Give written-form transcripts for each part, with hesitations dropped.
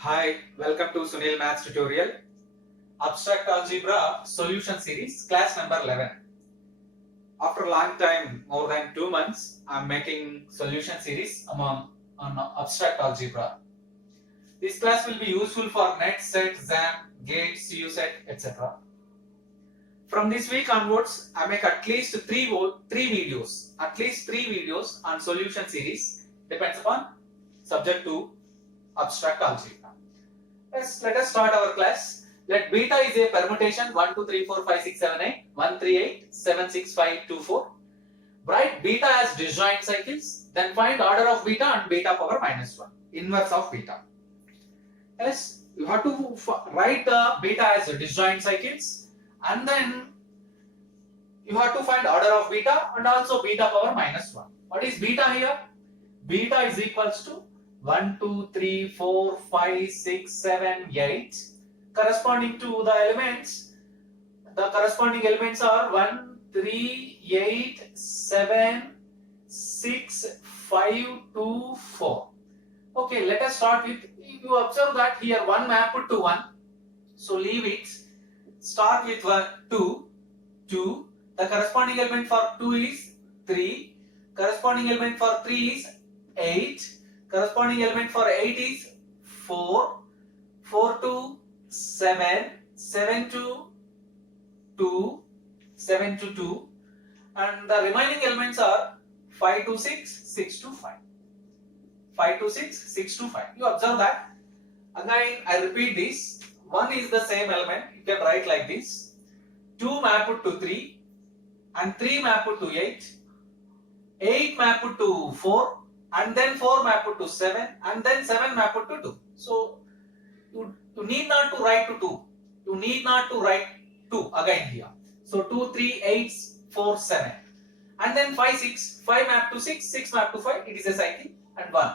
Hi, welcome to Sunil Maths tutorial. Abstract Algebra Solution Series, class number 11. After a long time, more than 2 months, I am making solution series on Abstract Algebra. This class will be useful for NET, SET, XAM, GATE, CU set, etc. From this week onwards, I make at least three videos. At least 3 videos on solution series. Depends upon subject to Abstract Algebra. Let us start our class. Let beta is a permutation 1, 2, 3, 4, 5, 6, 7, 8, 1, 3, 8, 7, 6, 5, 2, 4. Write beta as disjoint cycles. Then find order of beta and beta power minus 1. Inverse of beta. Yes, you have to write beta as disjoint cycles. And then you have to find order of beta and also beta power minus 1. What is beta here? Beta is equals to 1, 2, 3, 4, 5, 6, 7, 8. Corresponding to the elements, the corresponding elements are 1, 3, 8, 7, 6, 5, 2, 4. Okay, let us start with, you observe that here 1 mapped to 1. So leave it. Start with 1, 2, 2. The corresponding element for 2 is 3. Corresponding element for 3 is 8. Corresponding element for 8 is 4. 4 to 7. 7 to 2. 7 to 2. And the remaining elements are 5 to 6. 6 to 5. 5 to 6. 6 to 5. You observe that. Again, I repeat this. 1 is the same element. You can write like this. 2 mapped to 3. And 3 mapped to 8. 8 mapped to 4. And then 4 mapped to 7, and then 7 mapped to 2. So you need not to write to 2. You need not to write 2 again here. So 2, 3, 8, 4, 7. And then 5, 6. 5 mapped to 6, 6 mapped to 5. It is a cycle and 1.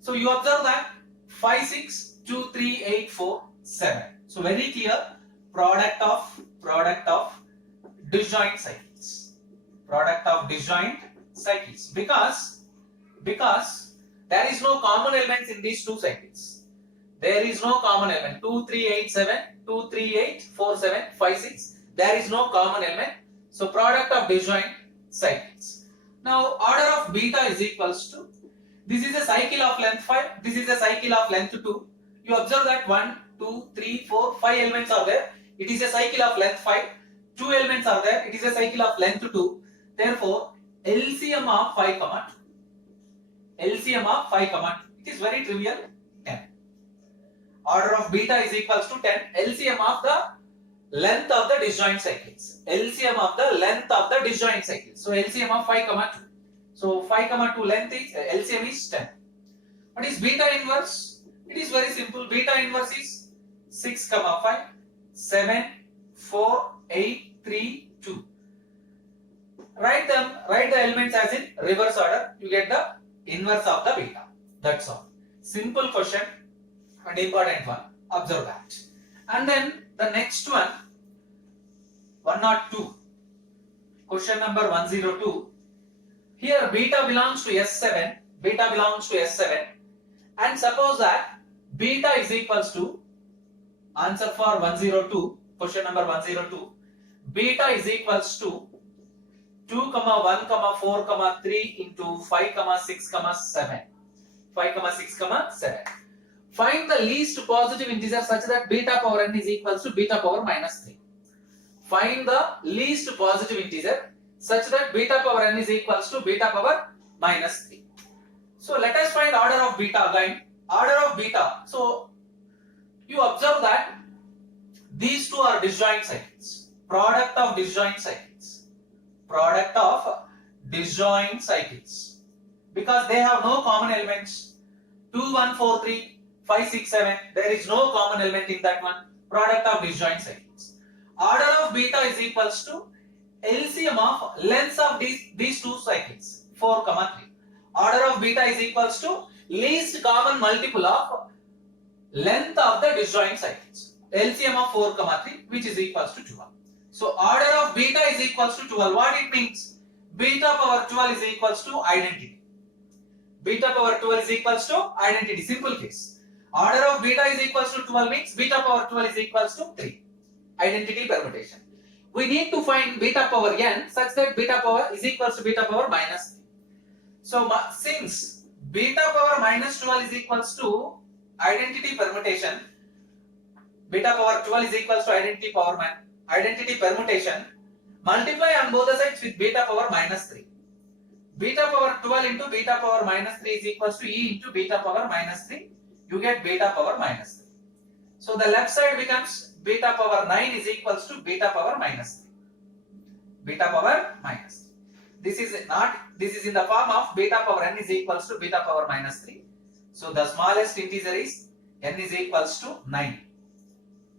So you observe that 5, 6, 2, 3, 8, 4, 7. So very clear, product of disjoint cycles. Product of disjoint cycles, because there is no common elements in these two cycles. There is no common element. 2, 3, 8, 7, 2, 3, 8, 4, 7, 5, 6. There is no common element. So product of disjoint cycles. Now order of beta is equals to, this is a cycle of length 5, this is a cycle of length 2. You observe that 1, 2, 3, 4, 5 elements are there. It is a cycle of length 5. 2 elements are there. It is a cycle of length 2. Therefore, LCM of 5, 2. LCM of 5, 2. It is very trivial, 10. Order of beta is equals to 10. LCM of the length of the disjoint cycles. LCM of the length of the disjoint cycles. So LCM of 5, 2. So 5, 2 length is, LCM is 10. What is beta inverse? It is very simple. Beta inverse is 6, 5, 7, 4, 8, 3, 2. Write the elements as in reverse order. You get the inverse of the beta. That's all. Simple question and important one. Observe that. And then the next one, 102. Question number 102. Here beta belongs to S7. Beta belongs to S7. And suppose that beta is equals to, answer for 102. Question number 102. Beta is equals to 2, 1, 4, 3 into 5, 6, 7. 5, 6, 7. Find the least positive integer such that beta power n is equals to beta power minus 3. Find the least positive integer such that beta power n is equals to beta power minus 3. So let us find order of beta again. Order of beta. So you observe that these two are disjoint cycles. Product of disjoint cycles. Product of disjoint cycles, because they have no common elements. 2, 1, 4, 3, 5, 6, 7. There is no common element in that one. Product of disjoint cycles. Order of beta is equals to LCM of lengths of these two cycles, 4, 3. Order of beta is equals to least common multiple of length of the disjoint cycles. LCM of 4, 3, which is equals to 12. So order of beta is equals to 12. What it means? Beta power 12 is equals to identity. Beta power 12 is equals to identity. Simple case. beta is equals to 12 means beta power 12 is equals to 3. Identity permutation. We need to find beta power n such that beta power is equals to beta power minus 3. So since beta power minus 12 is equals to identity permutation, beta power 12 is equals to identity permutation, multiply on both the sides with beta power minus 3. Beta power 12 into beta power minus 3 is equals to e into beta power minus 3. You get beta power minus 3. So the left side becomes beta power 9 is equals to beta power minus 3. Beta power minus 3. This is in the form of beta power n is equals to beta power minus 3. So the smallest integer is n is equals to 9.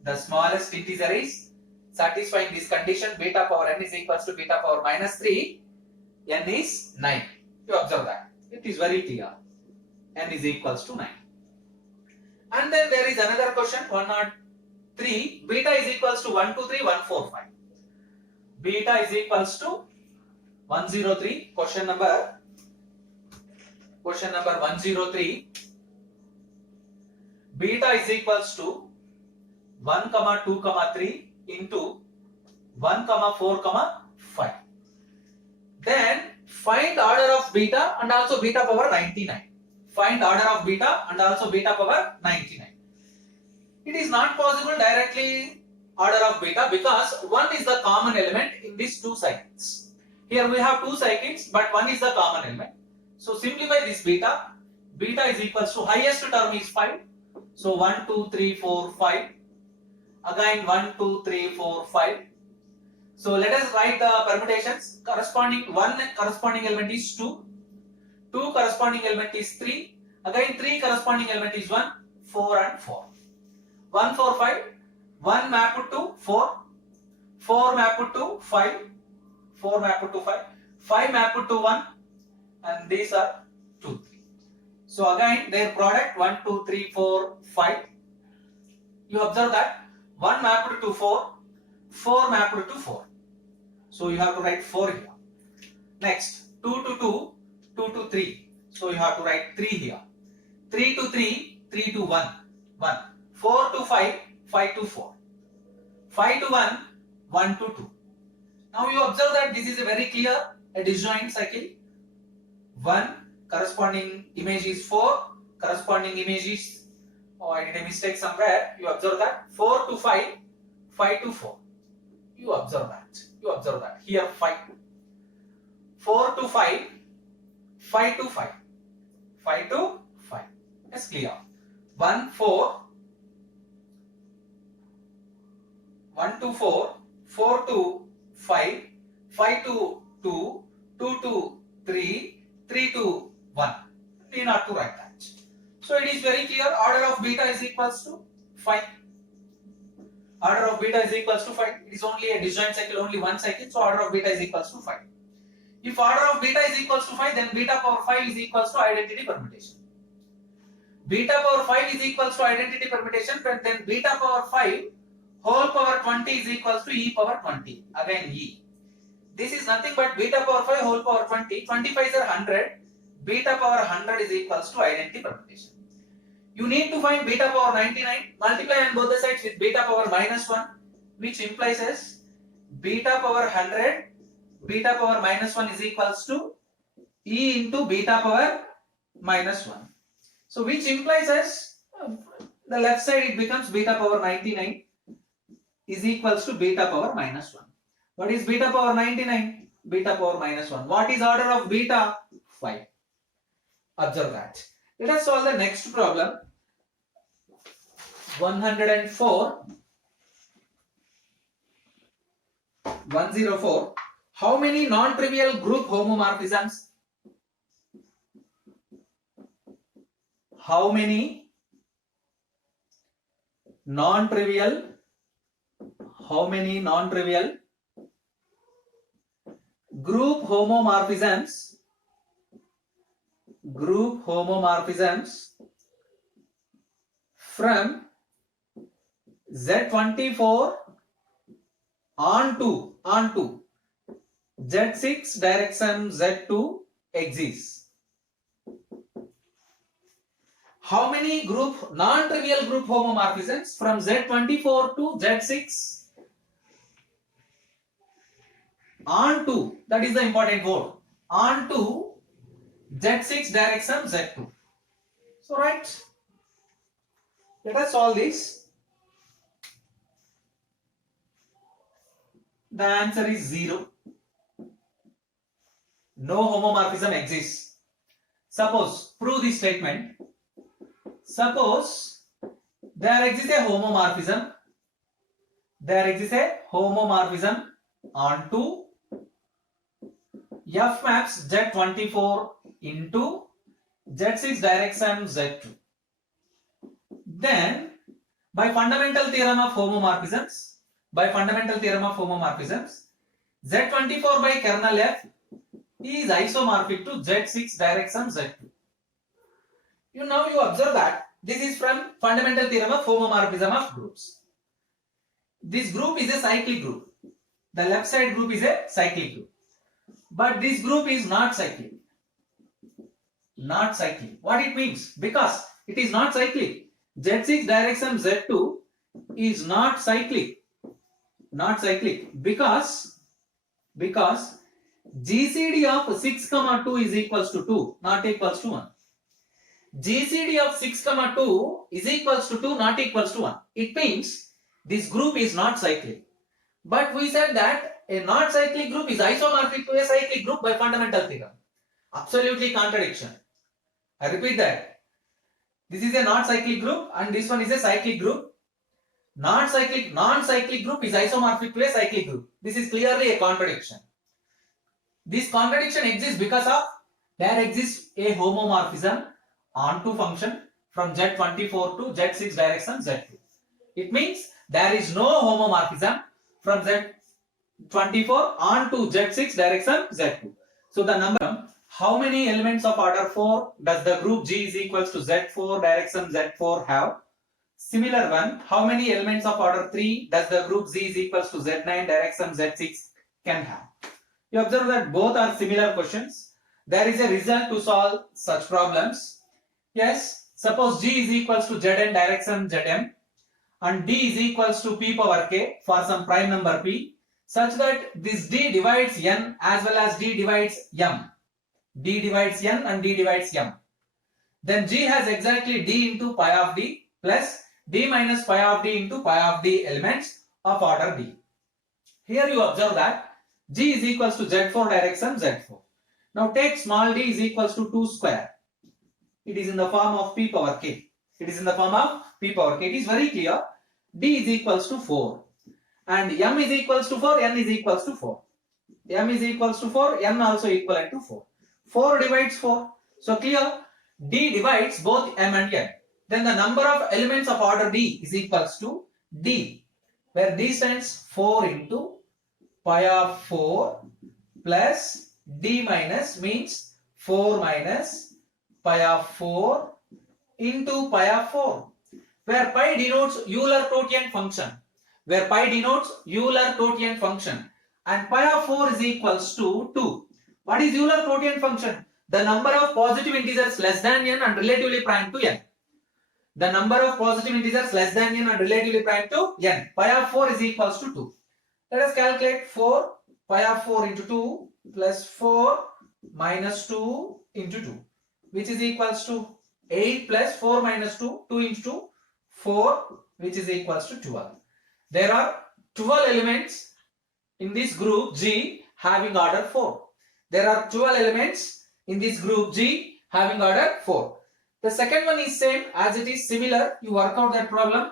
The smallest integer is satisfying this condition, beta power n is equals to beta power minus 3, n is 9. You observe that. It is very clear. N is equals to 9. And then there is another question, 103, beta is equals to 123, 145. Beta is equals to 103, question number 103. Beta is equals to 1, 2, 3 into 1, 4, 5. Then find order of beta and also beta power 99. Find order of beta and also beta power 99. It is not possible directly order of beta because 1 is the common element in these two cycles. Here we have two cycles, but 1 is the common element. So simplify this beta. Beta is equals to highest term is 5. So 1, 2, 3, 4, 5. Again 1, 2, 3, 4, 5. So let us write the permutations. Corresponding 1 corresponding element is 2. 2 corresponding element is 3. Again 3 corresponding element is 1, 4 and 4. 1, 4, 5. 1 mapped to 4. 4 mapped to 5. 4 mapped to 5. 5 mapped to 1. And these are 2, 3. So again their product 1, 2, 3, 4, 5. You observe that 1 mapped to 4. 4 mapped to 4. So you have to write 4 here. Next 2 to 2. 2 to 3. So you have to write 3 here. 3 to 3. 3 to 1. 1. 4 to 5. 5 to 4. 5 to 1. 1 to 2. Now you observe that this is a very clear a disjoint cycle. 1 corresponding image is 4. Corresponding image is, oh I did a mistake somewhere. You observe that 4 to 5. 5 to 4. You observe that. You observe that. Here 5. 4 to 5. 5 to 5. 5 to 5. It's clear. 1, 4. 1 to 4. 4 to 5. 5 to 2. 2 to 3. 3 to 1. Need not to write that. So it is very clear. Order of beta is equals to 5. Order of beta is equals to 5. It is only a disjoint cycle, only one cycle. So order of beta is equals to 5. If order of beta is equals to 5, then beta power 5 is equals to identity permutation. Beta power 5 is equals to identity permutation, but then beta power 5 whole power 20 is equals to e power 20. Again e. This is nothing but beta power 5 whole power 20. 25 is 100. Beta power 100 is equals to identity permutation. You need to find beta power 99. Multiply on both the sides with beta power minus 1, which implies as beta power 100. Beta power minus 1 is equals to e into beta power minus 1. So which implies as the left side it becomes beta power 99 is equals to beta power minus 1. What is beta power 99? Beta power minus 1. What is order of beta? 5. Observe that. Let us solve the next problem. 104. 104. How many non-trivial group homomorphisms? How many non-trivial group homomorphisms from Z24 onto Z6 direction Z2 exists? how many non-trivial group homomorphisms from Z24 to Z6 on to, that is the important word, on to Z6 direction Z2. So right, let us solve this. The answer is 0. No homomorphism exists. Suppose, prove this statement. Suppose there exists a homomorphism. There exists a homomorphism onto F maps Z24 into Z6 direction Z2. Then, by fundamental theorem of homomorphisms, Z24 by kernel F is isomorphic to Z6 direction Z2. Now you observe that this is from fundamental theorem of homomorphism of groups. This group is a cyclic group. The left side group is a cyclic group. But this group is not cyclic. Not cyclic. What it means? Because it is not cyclic. Z6 direction Z2 is not cyclic. Not cyclic. Because GCD of 6, 2 is equals to 2, not equals to 1. GCD of 6, 2 is equals to 2, not equals to 1. It means this group is not cyclic. But we said that a not cyclic group is isomorphic to a cyclic group by fundamental theorem. Absolutely contradiction. I repeat that. This is a not cyclic group and this one is a cyclic group. Non-cyclic group is isomorphic to a cyclic group. This is clearly a contradiction. This contradiction exists because of there exists a homomorphism onto function from Z24 to Z6 direction Z2. It means there is no homomorphism from Z24 onto Z6 direction Z2. So the number, how many elements of order 4 does the group G is equals to Z4 direction Z4 have? Similar one, how many elements of order 3 does the group Z is equals to Z9 direction Z6 can have? You observe that both are similar questions. There is a result to solve such problems. Yes, suppose G is equals to Zn direction Zm and D is equals to P power K for some prime number P, such that this D divides N as well as D divides M. D divides N and D divides M. Then G has exactly D into pi of D plus D minus pi of D into pi of D elements of order D. Here you observe that G is equals to Z4 direction Z4. Now take small d is equals to 2 square. It is in the form of P power K. It is in the form of P power K. It is very clear. D is equals to 4. And M is equals to 4, N is equals to 4. M is equals to 4, N also equivalent to 4. 4 divides 4. So clear, D divides both M and N. Then the number of elements of order D is equals to D, where D stands 4 into pi of 4 plus D minus means 4 minus pi of 4 into pi of 4, where pi denotes Euler-Tottian function. Where pi denotes Euler-Tottian function and pi of 4 is equals to 2. What is Euler-Tottian function? The number of positive integers less than n and relatively prime to n. The number of positive integers less than n and relatively prime to n. Pi of 4 is equals to 2. Let us calculate 4. Pi of 4 into 2 plus 4 minus 2 into 2, which is equals to 8 plus 4 minus 2, 2 into 2, 4, which is equals to 12. There are 12 elements in this group G having order 4. There are 12 elements in this group G having order 4. The second one is same as it is similar. You work out that problem.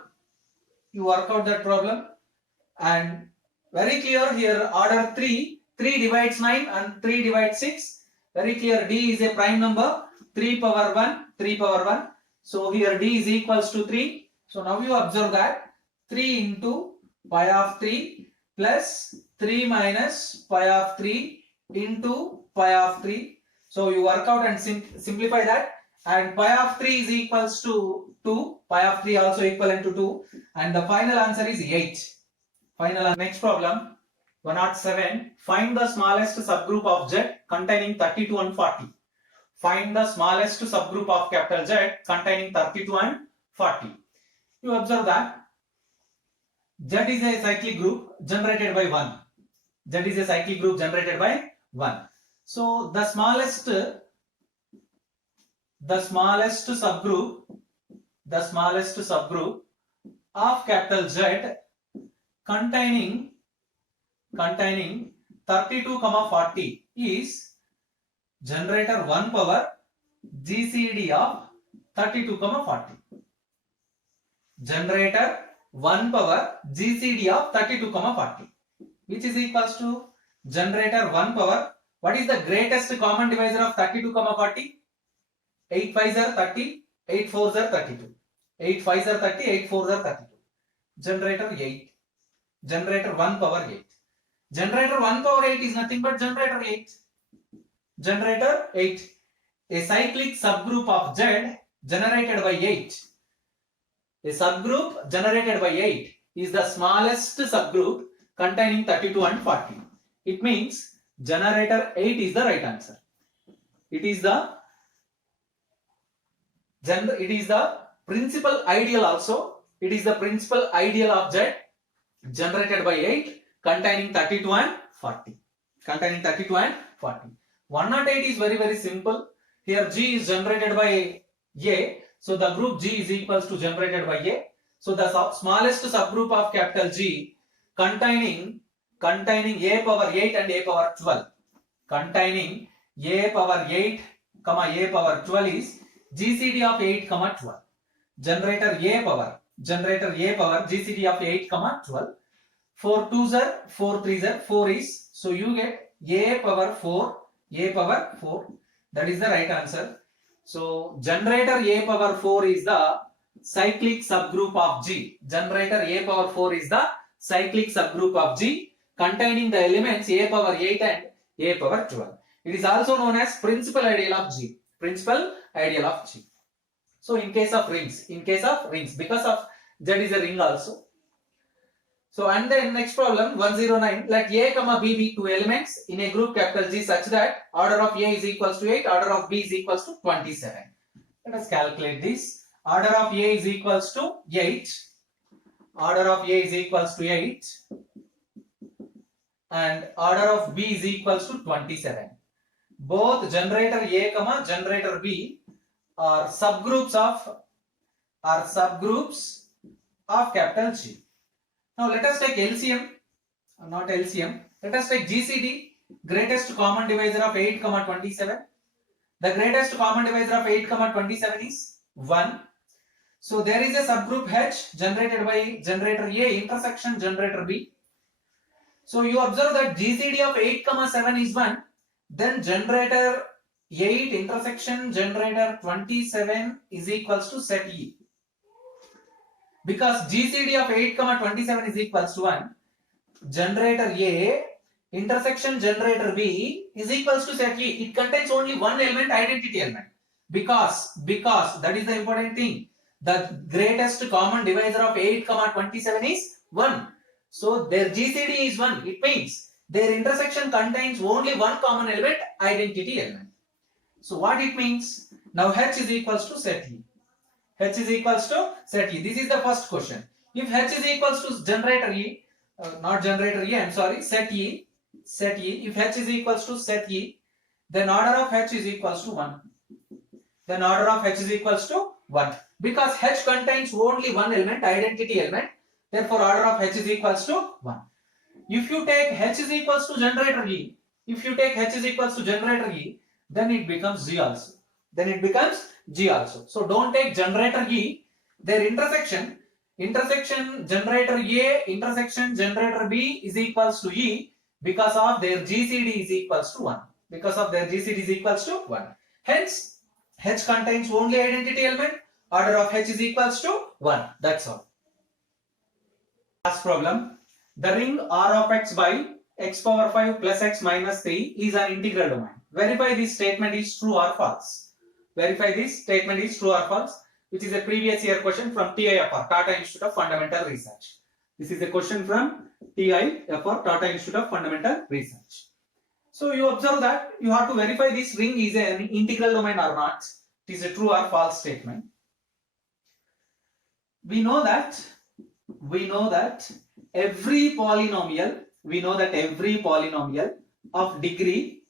And very clear here order 3 divides 9 and 3 divides 6. Very clear, D is a prime number. 3 power 1. So here D is equals to 3. So now you observe that 3 into pi of 3 plus 3 minus pi of 3 into pi of 3. So you work out and simplify that, and pi of 3 is equals to 2. Pi of 3 also equivalent to 2, and the final answer is 8. Next problem 107. Find the smallest subgroup of Z containing 32 and 40. Find the smallest subgroup of capital Z containing 32 and 40. You observe that Z is a cyclic group generated by 1. Z is a cyclic group generated by 1. So the smallest subgroup of capital Z containing 32, 40 is generator 1 power GCD of 32, 40. Generator 1 power GCD of 32, 40, which is equals to generator 1 power. What is the greatest common divisor of 32, 40? 8 5s are 30, 8 4s are 32. 8 5s are 30, 8 4s are 32. Generator 8. Generator 1 power 8. Generator 1 power 8 is nothing but generator 8. Generator 8. A cyclic subgroup of Z generated by 8. A subgroup generated by 8 is the smallest subgroup containing 32 and 40. It means generator 8 is the right answer. It is the principal ideal also. It is the principal ideal of Z generated by 8 containing 32 and 40. 108 is very simple. Here G is generated by A. So the group G is equals to generated by A. So the smallest subgroup of capital G containing A power 8 and A power 12. Containing A power 8, A power 12 is GCD of 8, 12. Generator A power GCD of 8, 12. 4 2s are 4 3s are 4 is, so you get A power 4. That is the right answer. So generator A power 4 is the cyclic subgroup of G. Generator A power 4 is the cyclic subgroup of G containing the elements A power 8 and A power 12. It is also known as principal ideal of G. So in case of rings, because of Z is a ring also. So and then next problem 109, let A, B be two elements in a group capital G such that order of A is equals to 8, order of B is equals to 27. Let us calculate this. Order of A is equals to 8. And order of B is equals to 27. Both generator A, generator B are subgroups of capital G. Now let us take LCM, let us take GCD, greatest common divisor of 8, 27. The greatest common divisor of 8, 27 is 1. So there is a subgroup H generated by generator A intersection generator B. So you observe that GCD of 8, 7 is 1. Then generator 8 intersection generator 27 is equals to set E. Because GCD of 8, 27 is equals to 1, generator A intersection generator B is equals to set E. It contains only one element, identity element. Because that is the important thing. The greatest common divisor of 8, 27 is 1. So their GCD is 1. It means their intersection contains only one common element, identity element. So what it means? Now H is equals to set E. H is equals to set E. This is the first question. If H is equals to generator E, set E. If H is equals to set E, then order of H is equals to 1. Because H contains only one element, identity element. Therefore, order of H is equals to 1. If you take H is equals to generator E, then it becomes G also. So don't take generator E. Their intersection generator A intersection generator B is equals to E because of their GCD is equals to 1. Hence, H contains only identity element. Order of H is equals to 1. That's all. Last problem. The ring R of x by x power 5 plus x minus 3 is an integral domain. Verify this statement is true or false. Which is a previous year question from TIFR, Tata Institute of Fundamental Research. This is a question from TIFR, Tata Institute of Fundamental Research. So you observe that you have to verify this ring is an integral domain or not. It is a true or false statement. We know that every polynomial of degree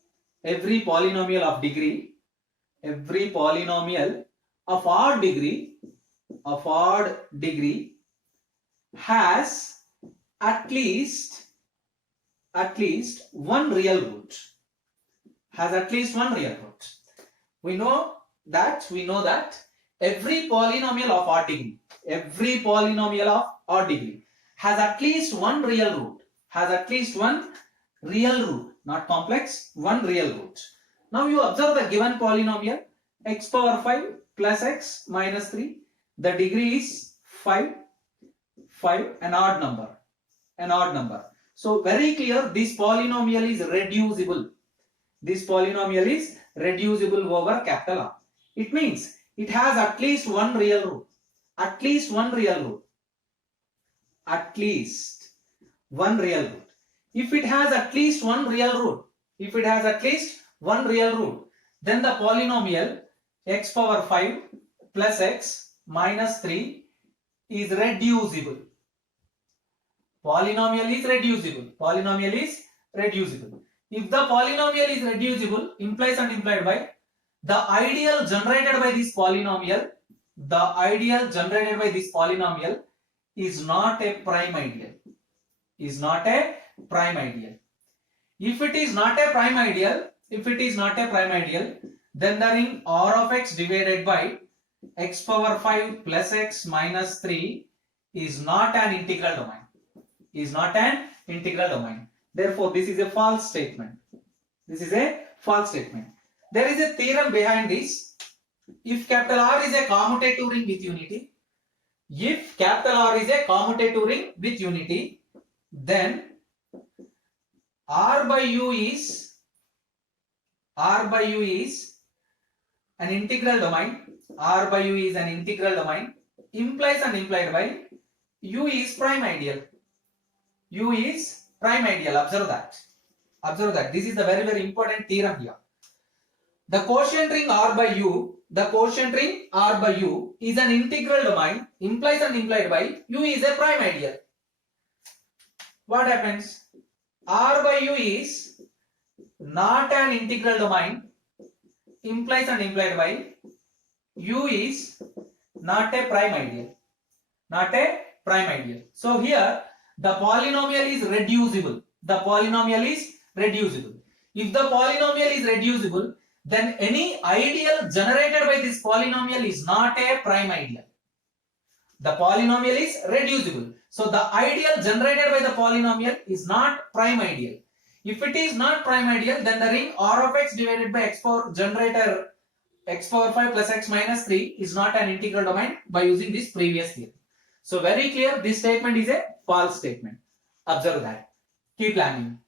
of odd degree has at least one real root. We know that every polynomial of odd degree has at least one real root, not complex, one real root. Now you observe the given polynomial x power 5 plus x minus 3. The degree is 5, an odd number. So very clear, this polynomial is reducible over capital R. It means it has at least one real root. If it has at least one real root, then the polynomial x power 5 plus x minus 3 is reducible. Polynomial is reducible. If the polynomial is reducible, implies and implied by the ideal generated by this polynomial is not a prime ideal. If it is not a prime ideal, then the ring R of x divided by x power 5 plus x minus 3 is not an integral domain. Therefore, this is a false statement. There is a theorem behind this. If capital R is a commutative ring with unity, then R by U is an integral domain. Implies and implied by U is prime ideal. Observe that. This is the very, very important theorem here. The quotient ring R by U is an integral domain. Implies and implied by U is a prime ideal. What happens? R by U is not an integral domain. Implies and implied by U is not a prime ideal. So here the polynomial is reducible. If the polynomial is reducible, then any ideal generated by this polynomial is not a prime ideal. The polynomial is reducible. So the ideal generated by the polynomial is not prime ideal. If it is not prime ideal, then the ring R of x divided by x power 5 plus x minus 3 is not an integral domain by using this previous theorem. So very clear, this statement is a false statement. Observe that. Keep learning.